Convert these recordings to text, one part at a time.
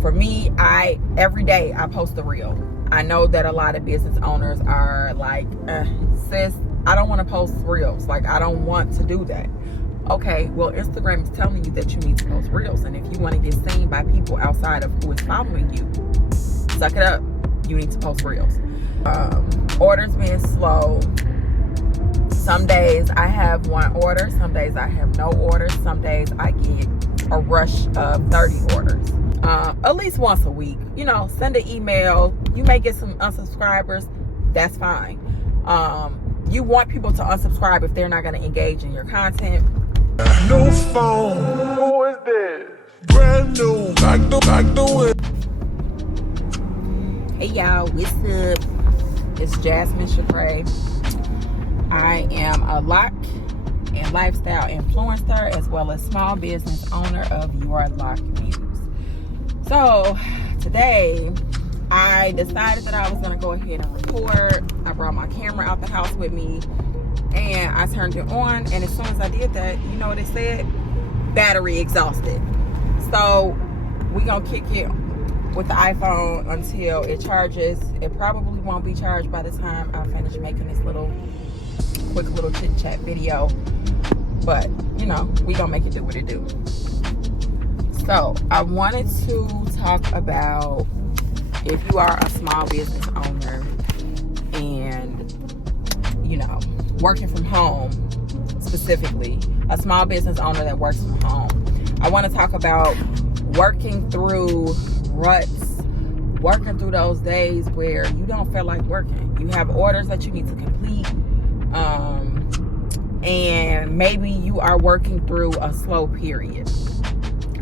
For me, every day I post a reel. I know that a lot of business owners are like, sis, I don't want to post reels. Like, I don't want to do that. Okay, well, Instagram is telling you that you need to post reels. And if you want to get seen by people outside of who is following you, suck it up. You need to post reels. Orders being slow. Some days I have one order. Some days I have no orders. Some days I get a rush of 30 orders. At least once a week. You know, send an email. You may get some unsubscribers. That's fine. You want people to unsubscribe if they're not going to engage in your content. New phone. Who is this? Brand new. Back to it. Hey y'all, what's up? It's Jasmine Chakray. I am a lock and lifestyle influencer as well as small business owner of Your Lock Views. So today I decided that I was going to go ahead and record. I brought my camera out the house with me and I turned it on, and as soon as I did that, you know what it said? Battery exhausted. So we're going to kick it with the iPhone until it charges. It probably won't be charged by the time I finish making this quick little chit chat video, but you know, we gonna make it do what it do. So I wanted to talk about, if you are a small business owner and you know, working from home, specifically a small business owner that works from home, I want to talk about working through ruts, working through those days where you don't feel like working. You have orders that you need to complete, and maybe you are working through a slow period.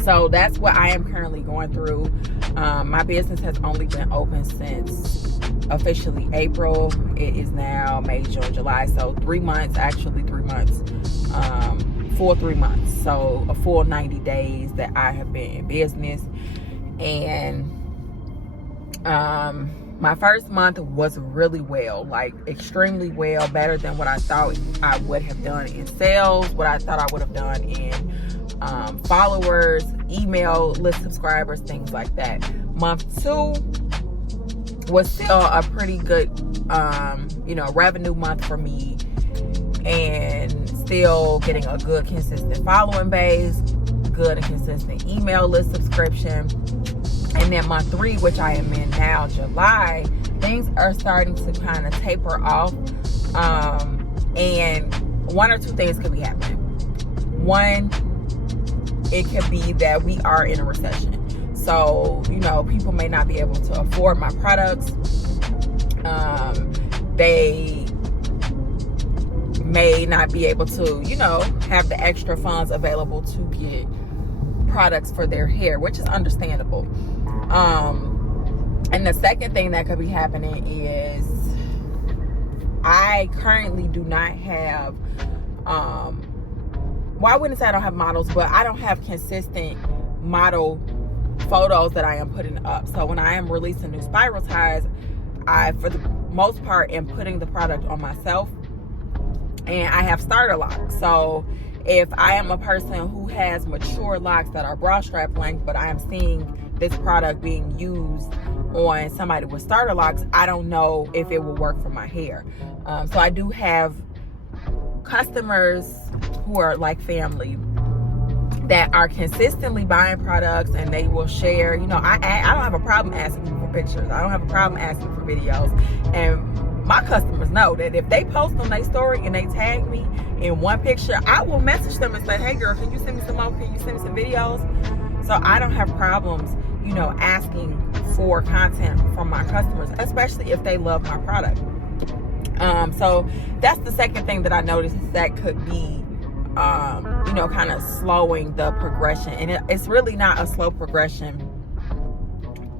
So that's what I am currently going through. My business has only been open since officially April. It is now May, June, July. So 3 months, actually 3 months, full 3 months. So a full 90 days that I have been in business. And my first month was really well, like extremely well, better than what I thought I would have done in sales, what I thought I would have done in followers, email list subscribers, things like that. Month 2 was still a pretty good revenue month for me, and still getting a good consistent following base, good and consistent email list subscription. And then month 3, which I am in now, July, things are starting to kind of taper off. And one or two things could be happening. One, it could be that we are in a recession. So, you know, people may not be able to afford my products. They may not be able to, you know, have the extra funds available to get products for their hair, which is understandable. And the second thing that could be happening is I currently do not have, well, I wouldn't say I don't have models, but I don't have consistent model photos that I am putting up. So when I am releasing new spiral ties, I, for the most part, am putting the product on myself, and I have starter locks. So if I am a person who has mature locks that are bra strap length, but I am seeing this product being used on somebody with starter locks, I don't know if it will work for my hair. So I do have customers who are like family that are consistently buying products, and they will share. You know, I don't have a problem asking people for pictures. I don't have a problem asking for videos. And my customers know that if they post on their story and they tag me in one picture, I will message them and say, hey girl, can you send me some more? Can you send me some videos? So I don't have problems, you know, asking for content from my customers, especially if they love my product. So that's the second thing that I noticed that could be, you know, kind of slowing the progression. And it's really not a slow progression.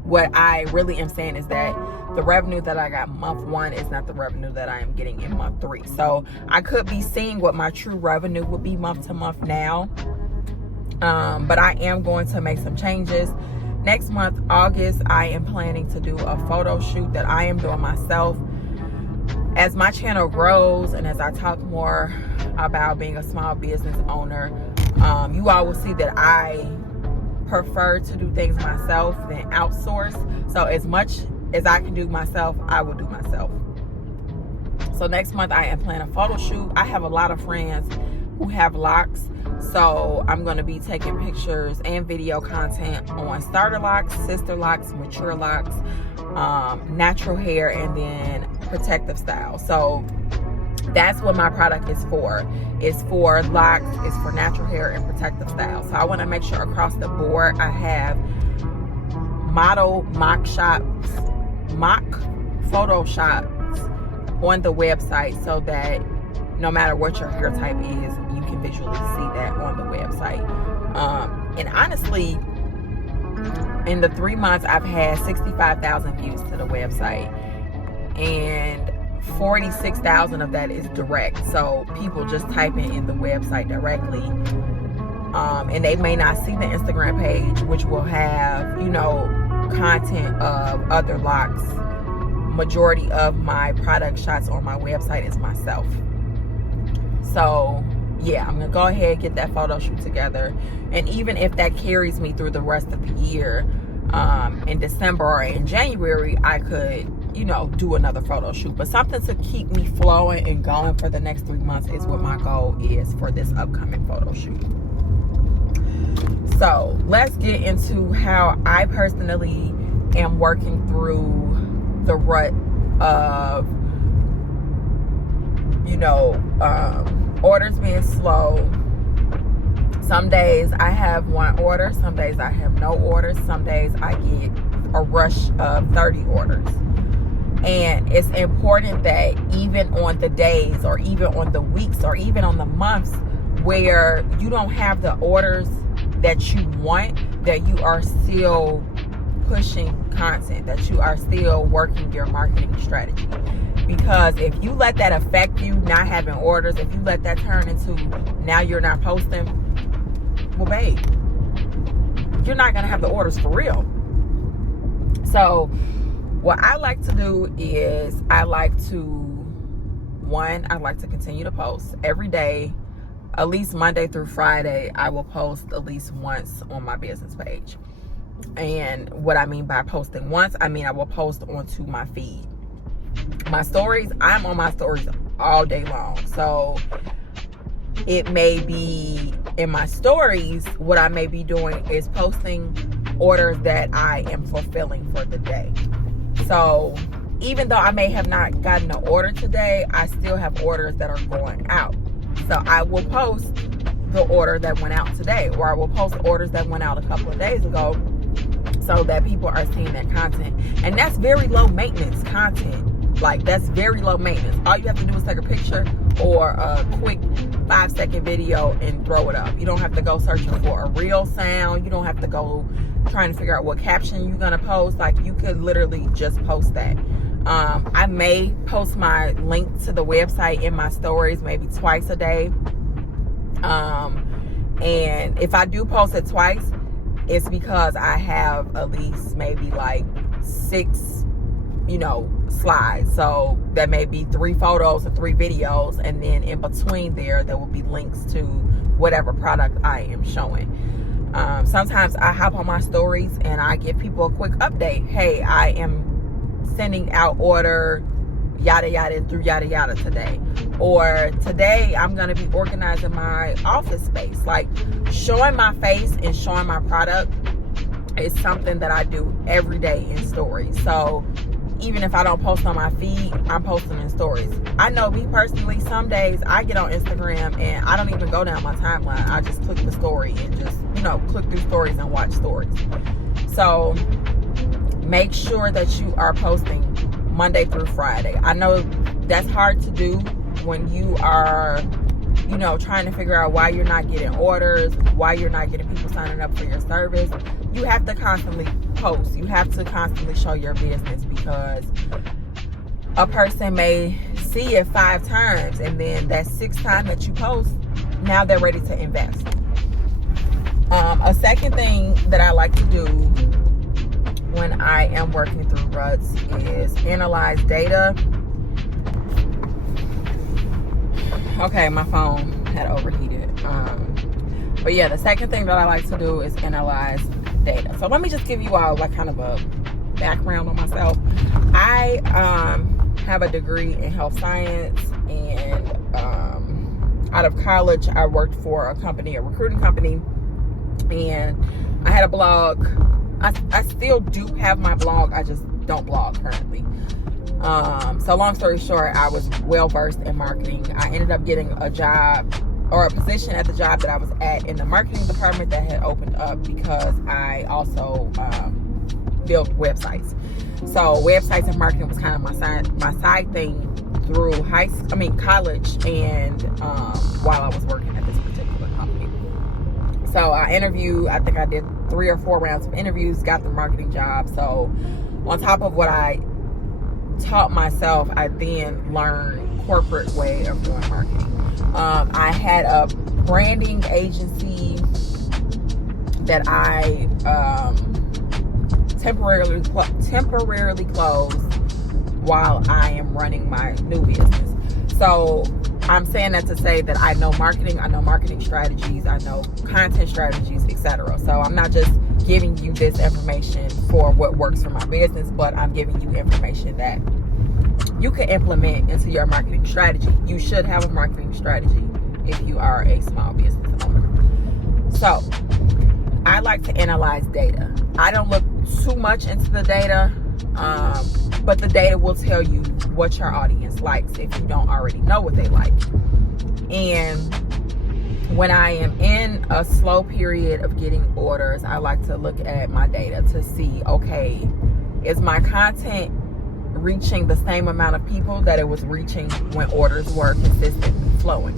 What I really am saying is that the revenue that I got month 1 is not the revenue that I am getting in month 3. So I could be seeing what my true revenue would be month to month now. But I am going to make some changes. Next month, August, I am planning to do a photo shoot that I am doing myself. As my channel grows and as I talk more about being a small business owner, you all will see that I prefer to do things myself than outsource. So as much as I can do myself, I will do myself. So next month I am planning a photo shoot. I have a lot of friends who have locks, so I'm going to be taking pictures and video content on starter locks, sister locks, mature locks, natural hair, and then protective style. So that's what my product is for. It's for locks, it's for natural hair, and protective style. So I want to make sure across the board I have model mock photo shots on the website, so that no matter what your hair type is, you can visually see that on the website. And honestly, in the 3 months, I've had 65,000 views to the website, and 46,000 of that is direct. So people just typing in the website directly, and they may not see the Instagram page, which will have, you know, content of other locks. Majority of my product shots on my website is myself. So yeah, I'm gonna go ahead and get that photo shoot together. And even if that carries me through the rest of the year, in December or in January, I could, you know, do another photo shoot. But something to keep me flowing and going for the next 3 months is what my goal is for this upcoming photo shoot. So let's get into how I personally am working through the rut of, you know, orders being slow. Some days I have 1 order, some days I have no orders, some days I get a rush of 30 orders. And it's important that even on the days, or even on the weeks, or even on the months where you don't have the orders that you want, that you are still pushing content, that you are still working your marketing strategy. Because if you let that affect you not having orders, if you let that turn into now you're not posting, well, babe, you're not gonna have the orders for real. So what I like to do is I like to continue to post every day. At least Monday through Friday, I will post at least once on my business page. And what I mean by posting once, I mean I will post onto my feed. My stories, I'm on my stories all day long. So it may be in my stories, what I may be doing is posting orders that I am fulfilling for the day. So even though I may have not gotten an order today, I still have orders that are going out. So I will post the order that went out today, or I will post orders that went out a couple of days ago, so that people are seeing that content. And that's very low maintenance content. Like, that's very low maintenance. All you have to do is take a picture or a quick 5-second video and throw it up. You don't have to go searching for a real sound. You don't have to go trying to figure out what caption you're gonna post. Like, you could literally just post that. I may post my link to the website in my stories maybe twice a day. And if I do post it twice, it's because I have at least maybe like 6, you know, slides. So that may be 3 photos or 3 videos, and then in between there will be links to whatever product I am showing. Sometimes I hop on my stories and I give people a quick update. Hey, I am sending out order yada yada through yada yada today, or today I'm going to be organizing my office space. Like, showing my face and showing my product is something that I do every day in stories. So even if I don't post on my feed, I'm posting in stories. I know me personally, some days I get on Instagram and I don't even go down my timeline. I just click the story and just, you know, click through stories and watch stories. So make sure that you are posting Monday through Friday. I know that's hard to do when you are, you know, trying to figure out why you're not getting orders, why you're not getting people signing up for your service. You have to constantly post. You have to constantly show your business, because a person may see it 5 times, and then that 6th time that you post, now they're ready to invest. A second thing that I like to do when I am working through ruts is analyze data. Okay, my phone had overheated. But yeah, the second thing that I like to do is analyze data. So let me just give you all like kind of a background on myself. I have a degree in health science, and out of college I worked for a company, a recruiting company, and I had a blog. I still do have my blog, I just don't blog currently. So long story short, I was well versed in marketing. I ended up getting a job or a position at the job that I was at in the marketing department that had opened up because I also built websites. So websites and marketing was kind of my side thing through college, and while I was working at this particular company. So I interviewed, I think I did 3 or 4 rounds of interviews, got the marketing job. So on top of what I taught myself, I then learned corporate way of doing marketing. I had a branding agency that I temporarily closed while I am running my new business. So I'm saying that to say that I know marketing, I know marketing strategies, I know content strategies, etc. So I'm not just giving you this information for what works for my business, but I'm giving you information that you can implement into your marketing strategy. You should have a marketing strategy if you are a small business owner. So I like to analyze data. I don't look too much into the data, but the data will tell you what your audience likes if you don't already know what they like. And when I am in a slow period of getting orders, I like to look at my data to see, okay, is my content reaching the same amount of people that it was reaching when orders were consistently flowing?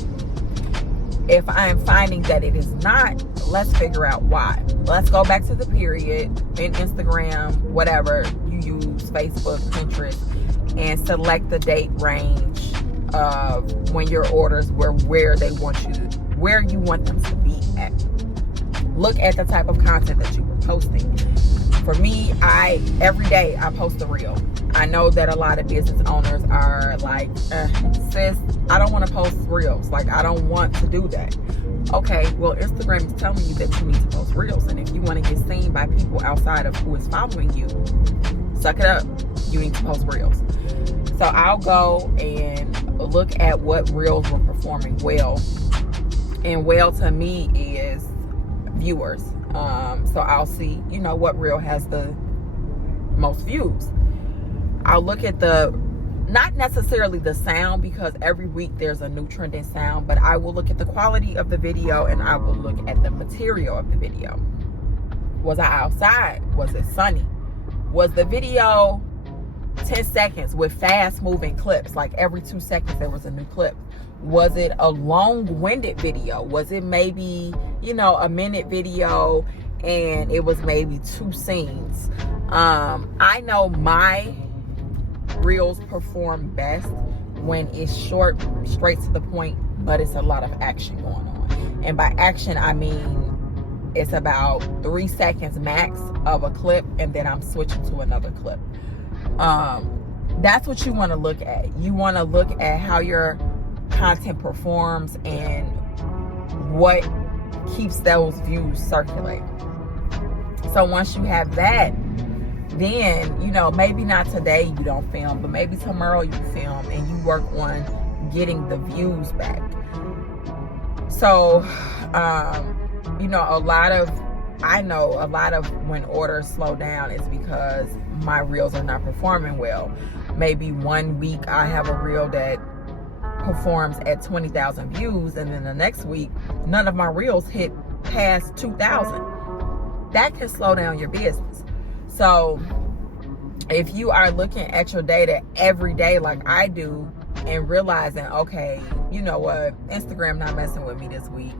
If I'm finding that it is not, let's figure out why. Let's go back to the period in Instagram, whatever you use, Facebook, Pinterest, and select the date range of when your orders were where you want them to be at. Look at the type of content that you were posting. For me, every day I post a reel. I know that a lot of business owners are like, sis, I don't want to post reels. Like, I don't want to do that. Okay, well, Instagram is telling you that you need to post reels. And if you want to get seen by people outside of who is following you, suck it up. You need to post reels. So I'll go and look at what reels were performing well. And well to me is viewers. So I'll see, what reel has the most views. I'll look at not necessarily the sound, because every week there's a new trending sound, but I will look at the quality of the video, and I will look at the material of the video. Was I outside? Was it sunny? Was the video 10 seconds with fast moving clips? Like every 2 seconds there was a new clip. Was it a long-winded video? Was it maybe, a minute video and it was maybe 2 scenes? I know my reels perform best when it's short, straight to the point, but it's a lot of action going on. And by action, I mean it's about 3 seconds max of a clip, and then I'm switching to another clip. That's what you want to look at. You want to look at how your content performs and what keeps those views circulating. So once you have that, then, maybe not today you don't film, but maybe tomorrow you film and you work on getting the views back. So, I know a lot of when orders slow down is because my reels are not performing well. Maybe one week I have a reel that performs at 20,000 views, and then the next week none of my reels hit past 2,000. That can slow down your business. So if you are looking at your data every day like I do and realizing, okay, you know what, Instagram not messing with me this week.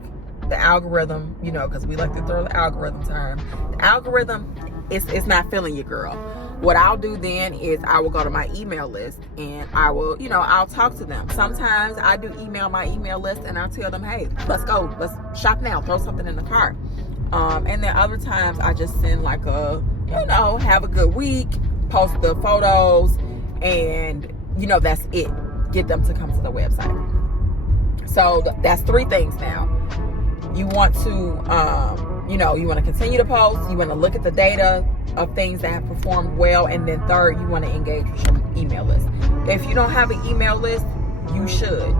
The algorithm, because we like to throw the algorithm term. The algorithm, it's not feeling you, girl. What I'll do then is I will go to my email list and I will, I'll talk to them. Sometimes I do email my email list and I'll tell them, hey, let's go, let's shop now, throw something in the cart. And then other times I just send like have a good week, post the photos, and that's it. Get them to come to the website. So that's 3 things now. You want to you want to continue to post. You want to look at the data of things that have performed well. And then third, you want to engage with your email list. If you don't have an email list, you should.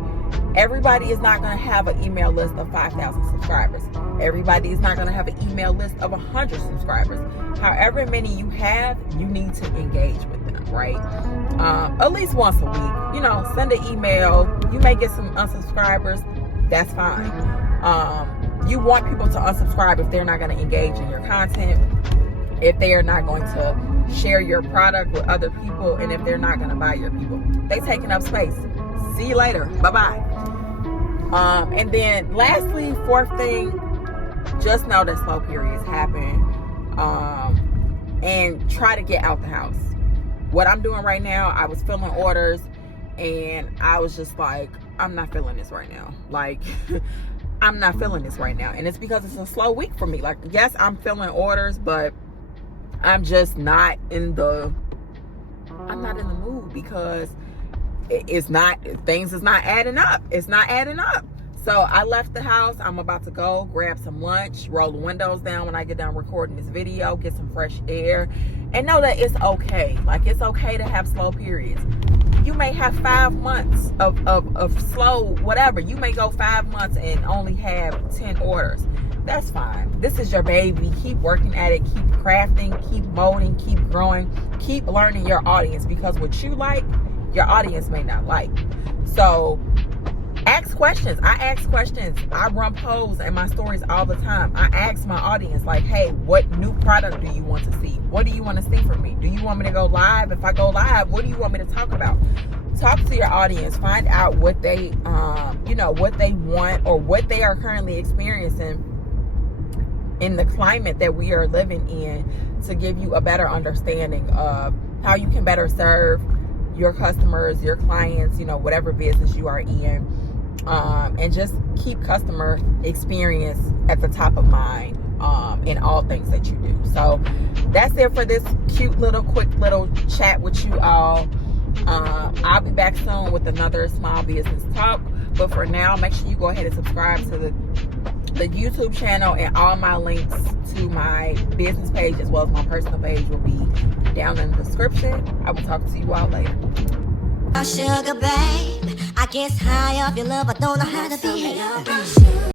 Everybody is not going to have an email list of 5,000 subscribers. Everybody is not going to have an email list of 100 subscribers. However many you have, you need to engage with them, right? At least once a week. Send an email. You may get some unsubscribers. That's fine. You want people to unsubscribe if they're not going to engage in your content, if they are not going to share your product with other people, and if they're not going to buy your people. They taking up space. See you later. Bye-bye. And then lastly, fourth thing, just know that slow periods happen. And try to get out the house. What I'm doing right now, I was filling orders and I was just like, I'm not feeling this right now. Like, I'm not feeling this right now. And it's because it's a slow week for me. Like, yes, I'm filling orders, but I'm just not in the mood because things is not adding up. It's not adding up. So I left the house. I'm about to go grab some lunch, roll the windows down when I get done recording this video, get some fresh air, and know that it's okay. Like, it's okay to have slow periods. You may have 5 months of slow whatever. You may go 5 months and only have 10 orders. That's fine. This is your baby. Keep working at it. Keep crafting. Keep molding. Keep growing. Keep learning your audience, because what you like, your audience may not like. So ask questions. I ask questions. I run polls in my stories all the time. I ask my audience, like, hey, what new product do you want to see? What do you want to see from me? Do you want me to go live? If I go live, what do you want me to talk about? Talk to your audience. Find out what they, what they want or what they are currently experiencing in the climate that we are living in, to give you a better understanding of how you can better serve your customers, your clients, whatever business you are in. And just keep customer experience at the top of mind in all things that you do. So that's it for this quick little chat with you all. I'll be back soon with another small business talk. But for now, make sure you go ahead and subscribe to the YouTube channel, and all my links to my business page as well as my personal page will be down in the description. I will talk to you all later. Sugar babe, I guess high off your love, I don't know how to behave.